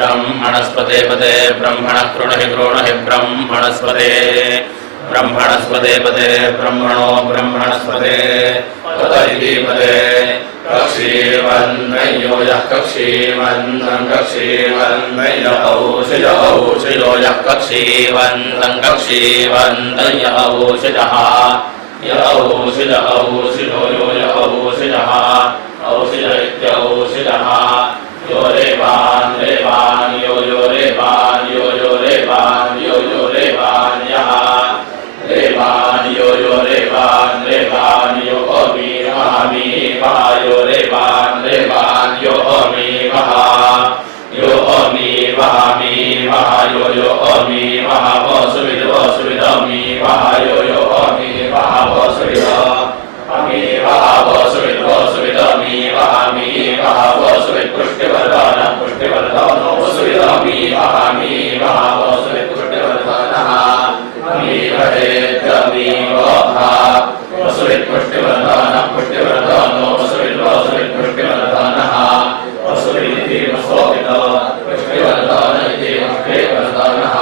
ब्रह्मणस्पते पदे ब्रह्मणः कृणहि कृणहि ब्रह्मणस्पते ब्रह्मणस्पते पदे ब्रह्मणो ब्रह्मणस्पते पदइति पदे कक्षीवन्नयो यः कक्षीवन्नं कक्षीवन्नय औषयो यः कक्षीवन्नं कक्षीवन्नय औषजः य औषिलो यो य औषजः औषिज इत्यौषिजः यो रेवान् रेवान् यो रेवान् यो रेवान् यो रेवान् यः रेवान् यो रेवान् रेवान् यो अमी महामी महा यो रेवान् रेवान् यो अमी महा यो अमी महामी महा यो अमी महा वसुविद वसुविद अमी महा यो अमी महा वसुविद अमी महा वसुविद वसुविद अमी महामी महा वसुविद पुष्टिवर्धन पुष्टिवर्धन वसुविद अमी महामी महा वसुविद पुष्टिवर्धनः अमी वहेत्यमी वहा वसुविद पुष्टिवर्धन पुष्टिवर्धन वसुविद वसुविद पुष्टिवर्धनः वसुविदिति वसुविद पुष्टिवर्धन इति पुष्टिवर्धनः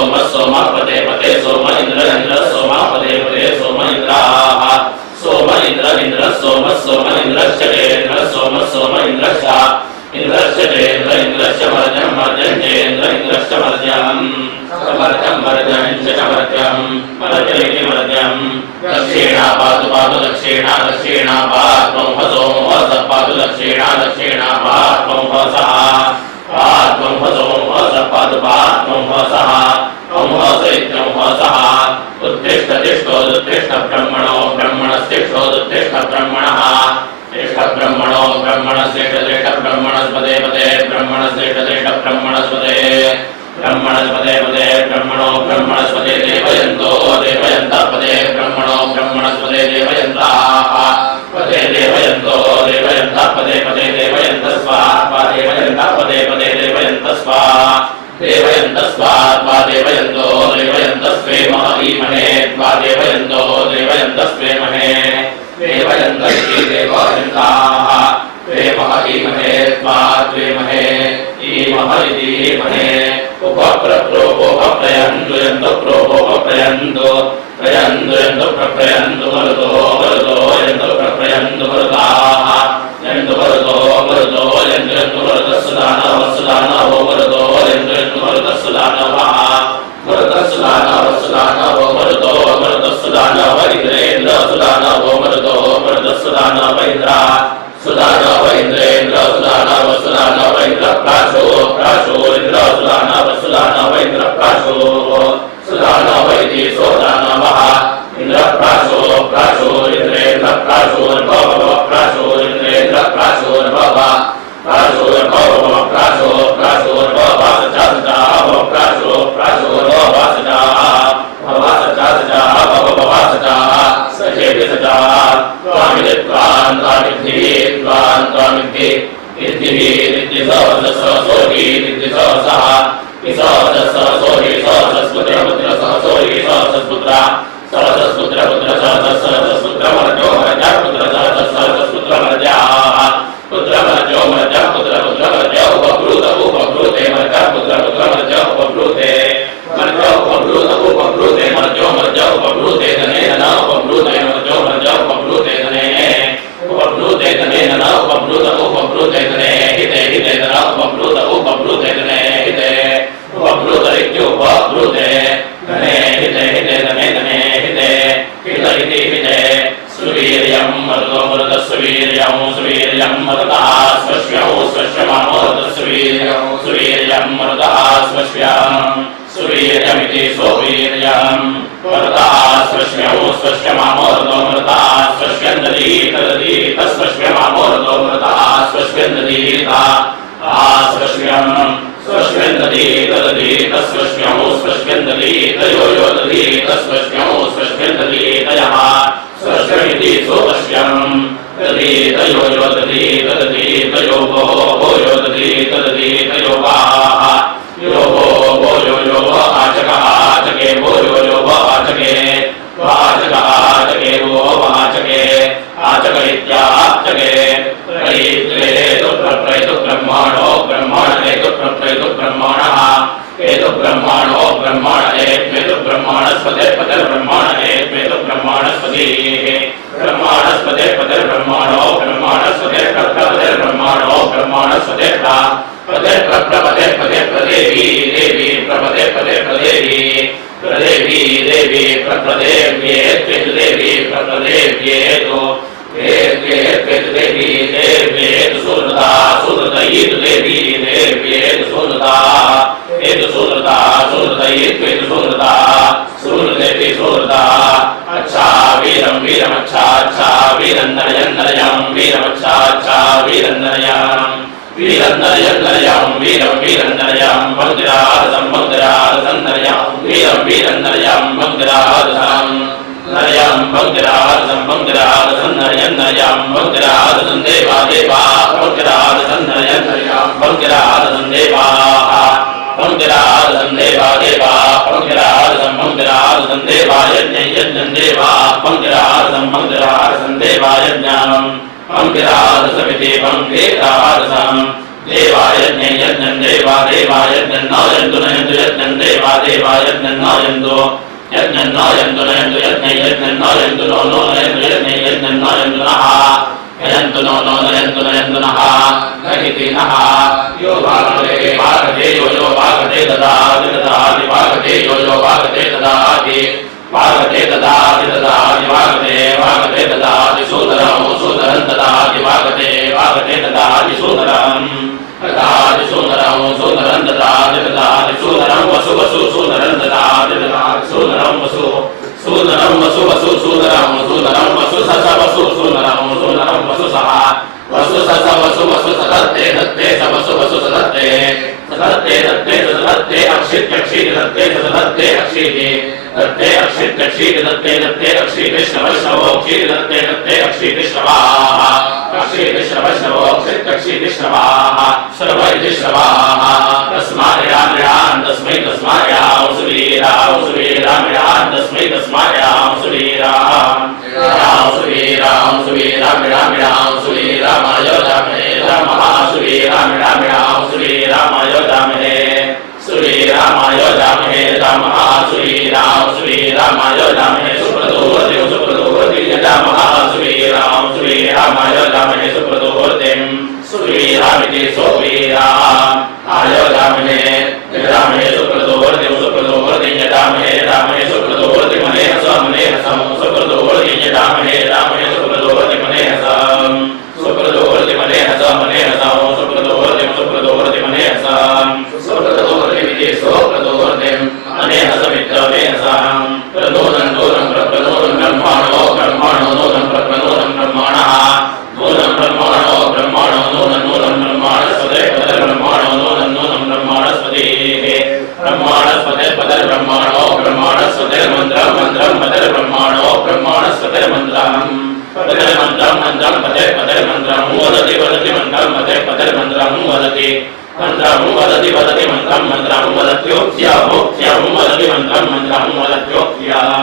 सोम सोम पते पते सोम इंद्र इंद्र सोम पते पते सोम इंद्राः सोम इंद्र इंद्र सोम सोम इंद्रश्चेन्द्र सोम सोम इंद्रश्च इंद्रश्चेन्द्र इंद्रश्च मर्जं मर्जं चेन्द्र इंद्रश्च मर्जं मर्जं मर्जं च मर्जं मर्जयति मर्जं दक्षिणा पातु पातु दक्षिणा दक्षिणा पात्वं हसो हस पातु दक्षिणा दक्षिणा पात्वं हसः पात्वं हसो हस पातु पात्वं हसः ॐ हस इत्यं हसः उत्तिष्ठ तिष्ठोदुत्तिष्ठ ब्रह्मणो ब्रह्मणस्तिष्ठोदुत्तिष्ठ ब्रह्मणः तिष्ठ ब्रह्मणो ब्रह्मणस्तिष्ठ ब्रह्मणस्पदे पदे ब्रह्मणस्तिष्ठ ब्रह्मणस्पदे ब्रह्मणस्पदे पदे ब्रह्मणो ब्रह्मणस्पदे देवयन्तो देवयन्तः पदे ब्रह्मणो ब्रह्मणस्पदे देवयन्ताः पदे देवयन्तो देवयन्तः पदे पदे देवयन्तः स्वाहा देवयन्तः पदे पदे देवयन्तः स्वाहा देवयन्तः स्वाहा देवयन्तो देवयन्तस्वे महीमहे त्वा देवयन्तो देवयन्तस्वे महे देवयन्तस्वे देवयन्ताः त्वे महीमहे त्वा त्वे महे ईमह इति महे उपप्रयन्तु यन्तु प्रयन्तु प्रयन्तु यन्तु प्रयन्तु मरुतो मरुतो यन्तु प्रयन्तु मरुताः यन्तु मरुतो मरुतो यन्तु यन्तु मरुतस्सु दानवस्सु दानवो मरुतो यन्तु यन्तु मरुतस्सु दानवः मरुतस्सु दानवस्सु दानवो मरुतो मरुतस्सु दानव इन्द्रेन्द्र सुदानवो मरुतो मरुतस्सु दानव इन्द्र सुदानव इन्द्रेन्द्र सुदानव सुदानव इन्द्र प्राशो प्राशो इन्द्र सुदानव सुदानव इन्द्र प्राशो सुदानव इति सोदानवः इन्द्र प्राशो प्राशो इन्द्रेन्द्र प्राशो भव प्राशो इन्द्रेन्द्र प्राशो भव प्राशो भव प्राशो प्राशो भव सचा सचा प्राशो प्राशो भव सचा भव सचा सचा भव भव सचा सचेति सचा त्वामिति त्वां त्वामिति त्वां त्वामिति इति सोहि इति सः सोहि सहस्पुत्र पुत्र सोहि सहस्पुत्र सहस्पुत्र पुत्र सहस्पुत्र मर्जो मर्जा पुत्र सहस्पुत्र मर्जाः पुत्र मर्जो मर्जा पुत्र पुत्र मर्जो उपभ्रूते मर्जा पुत्र पुत्र मर्जो उपभ्रूते मर्जो उपभ्रूते मर्जो मर्जा उपभ्रूते धने न उपभ्रूते मर्जो मर्जा उपभ्रूते धने उपभ्रूते धने न उपभ्रूते धने हिते हिते न उपभ्रूते धने हिते उपभ्रूते उपभ्रूते धने हिते हिते धने धने हिते हित इति हिते सुवीर्यं मरुतो मरुतस्वीर्यं सुवीर्यं मरुतः स्वश्यं स्वश्यमामोरुतस्वीर्यं सुवीर्यं मरुतः स्वश्यं सुवीर्यमिति सोवीर्यं मरुतः स्वश्यं स्वश्यमामोरुतो मरुतः स्वश्यन्दति तदति तस्वश्यमामोरुतो मरुतः स्वश्यन्दति स्वश्यं स्वश्यन्दति तदति तस्वश्यं स्वश्यन्दति तयो योदति तस्वश्यं स्वश्यन्दति तयः स्वश्यमिति सोपश्यं तदति तयो योदति तदति तयो भो योदति तदति तयो वाः यो भो यो आचकः आचके भो यो आचके वाचकः आचके वो वाचके आचक इत्याचके प्रयित्वेतु प्रप्रयतु ब्रह्माणो ब्रह्मण हेतु प्रप्रयतु ब्रह्मणः हेतु ब्रह्माणो ब्रह्मण हेत्वेतु ब्रह्माणस्पते पते ब्रह्मण हेत्वेतु ब्रह्माणस्पतिः ब्रह्माणस्पते पते ब्रह्माणो ब्रह्माणस्पते प्रप्रपते ब्रह्माणो ब्रह्माणस्पते पते प्रप्रपते पते प्रदेवी देवी प्रपते पते प्रदेवी प्रदेवी देवी प्रप्रदेव्येत्वेतु देवी प्रप्रदेव्येतु देव्येत्वेतु देवी देव्येतु सुरता सुरतयितु देवी देव्येतु सुरता हेतु सुरता सुरतयित्वेतु सुरता सुरतेति सुरता अच्छा वीरं वीरमच्छा अच्छा वीरन्नरयं नरयं वीरमच्छा अच्छा वीरन्नरयं वीरन्नरयं वीरं वीरन्नरयं भक्तिरारसं भक्तिरारसं नरयं वीरं वीरन्नरयं भक्तिरारसं नरयं भक्तिरारसं भक्तिरारसं नरयं नरयं भक्तिरारसं देवा देवा भक्तिरारसं नरयं नरयं भक्तिरारसं देवाः भक्तिरारसं देवा देवा भक्तिरारसं भक्तिरारसं देवा यज्ञं यज्ञं देवा भक्तिरारसं भक्तिरारसं देवा यज्ञं भक्तिरारसमिति भक्तिरारसं देवा यज्ञं यज्ञं देवा देवा यज्ञं नयन्तु नयन्तु यज्ञं देवा देवा यज्ञन्नायन्तो यज्ञन्नायन्तो नयन्तु यज्ञन्नायन्तु नो नो नयन्तु यज्ञन्नायन्तु नः यजन्तु नो नो नयन्तु नः नहिति नः यो वागते यो वागते ददाति वागते यो वागते ददाति वागते ददाति वागते ददाति सूदरं ददाति वागते ददाति सूदरं ददाति सूदरं ददाति सूदरं वसु सूदरं ददाति सूदरं वसु सूदरं वसु सूदरं वसु सस वसु सूदरं वसु सः वसु सस वसु सदत्ते दत्ते स वसु सदत्ते दत्ते अक्षित दत्ते दत्ते अक्षित दत्ते अक्षित श्रवश्रवो दत्ते अक्षित श्रवाः अक्षित श्रवाः श्रव इति श्रवाः तस्मायामृणान् तस्मायां सुवीरामृणान् तस्मायां सुवीरामृणां सुवीरामाय जामहे रामः सुवीरामृणां सुवीरामाय जामहे रामः सुवीरामाय जामहे सुप्रदोर्ति यजामः सुवीरामाय जामहे सुप्रदोर्तिं सुवीरामिति सुवीरामाय जामहे सुप्रदोर्तिं यजामहे सुप्रदोर्ति मनेहसं सुप्रदोर्ति यजामहे सुप्रदोर्ति मनेहसं सुप्रदोर्ति मनेहसं सुप्रदोर्ति मनेहसं सुप्रदोर्तिं अनेहसमित्रमेहसं प्रनूनं ब्रह्माणो नूनं ब्रह्माणः नूनं ब्रह्माणो नूनं ब्रह्माणस्पते ब्रह्माणो नूनं ब्रह्माणस्पते ब्रह्माणो ब्रह्माणस्पते मन्त्रं ब्रह्माणो ब्रह्माणस्पते मन्त्रं पते मन्त्रं वदति मन्त्रं पते मन्त्रं वदति मंत्रं वदति मंत्रं वदत्योक्त्यां वदति मंत्रं वदत्योक्त्यां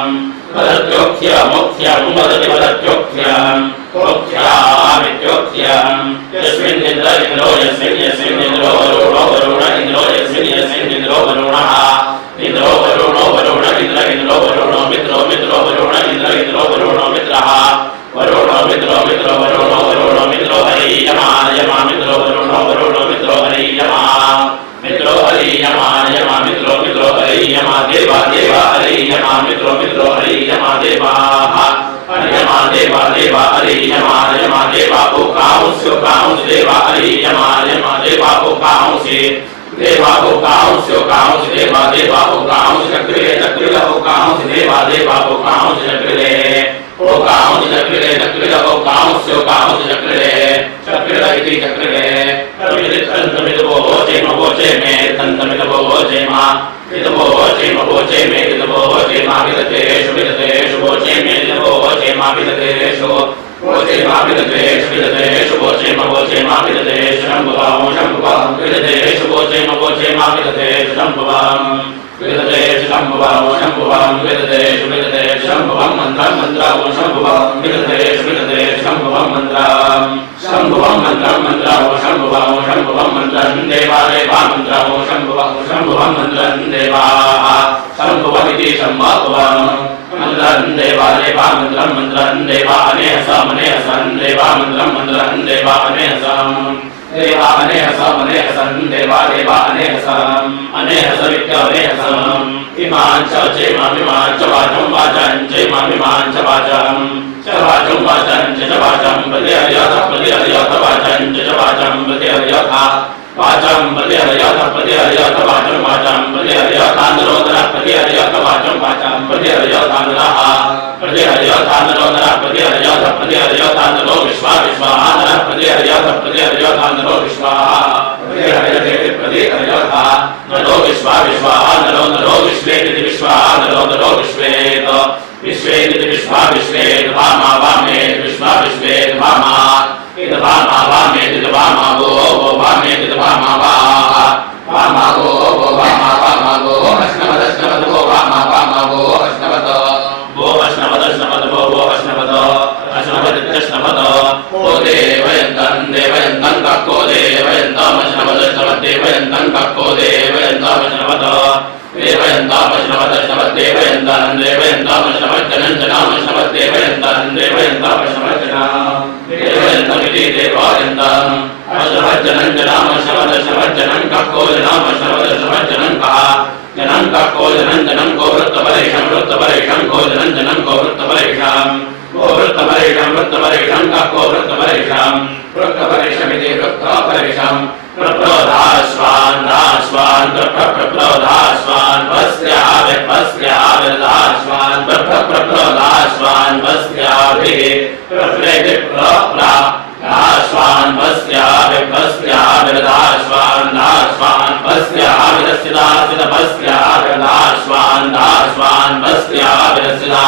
वदति वदत्योक्त्यां यस्मिन् इन्द्रो वरुण इन्द्रो वरुणः इन्द्रो वरुणो मित्रो वरुण इन्द्रो वरुणो मित्रः वरुणो मित्रो हरियमा मित्रो वरुणो मित्रो हरियमा मित्रो हरियमा मित्रो हरियमा देवा हरियमा मित्रो हरियमा देवाः हरियमा देवा हरियमा देवा कांस देवा हरियमा देवा कांस देवा कांस देवा कांस चक्रे कांस देवा कांस चक्रे चक्रे कांस चक्रे इति चक्रे तमिदवोचे मे तमिदवोचे मा विदवोचे मे विदवोचे मा विदतेषु वोचे मे विदवोचे मा विदतेषु वोचे मा विदतेषु वोचे मा विदतेषु शम्भुवां विदतेषु वोचे मा विदतेषु शम्भुवां विदतेषु शम्भुवां विदतेषु शम्भुवां मन्त्रं शम्भुवां विदतेषु शम्भुवां मन्त्रं शम्भुवां मन्त्रं देवा मन्त्रं शम्भुवां मन्त्रं देवाः शम्भुवमिति शम्भुवां मन्त्रं देवा मन्त्रं देवा अनेहसं देवा मन्त्रं देवा अनेहसं देवा अनेहसमित्यनेहसम् इमां च चेमामिमां च वाचं च वाचं प्रतिहर्यथ वाचं च वाचं प्रतिहर्यथ वाचं प्रतिहर्यथ वाचं प्रतिहर्यथानरोदरः प्रतिहर्यथ वाचं प्रतिहर्यथानरः प्रतिहर्यथानरो विश्वानरः प्रतिहर्यथानरो विश्वाः नरो विश्वानरो विश्वेति विश्वानरो विश्वेत विश्वेति विश्वेत भामा वामेति विश्वेत भामा इत भामा वामेति भामा वो भामेति भामा भामा वो भामा वो अश्नवद वो भामा वो अश्नवद वो अश्नवद अश्नवद ओ देवयन्तं कक्को देवयन्तमश्नवद देवयन्तं कक्को देवयन्तमश्नवद देवयन्तामश्नवदश्नवद्देवयन्तानं देवयन्तामश्नवज्जनञ्जनामश्नवद्देवयन्तानं देवयन्तामश्नवज्जनामिति देवायन्ताम् अश्नवज्जनञ्जनामश्नवदश्नवज्जनं कक्कोजनामश्नवदश्नवज्जनं कः जनं कक्कोजनं को वृत्तपरेषं को वृत्तपरेषं वृत्तपरेषं कक्को वृत्तपरेषमिति वृत्तपरेषं प्रप्रोधाश्वान् प्रप्रोधाश्वान् पस्याविर्दाश्वान् प्रप्रोधाश्वान् पस्याभिः प्रप्रेतिप्राश्वान् पस्याविर्दाश्वान् दाश्वान् पस्याविरस्यदाश्वान् दाश्वान् पस्याविरस्यदा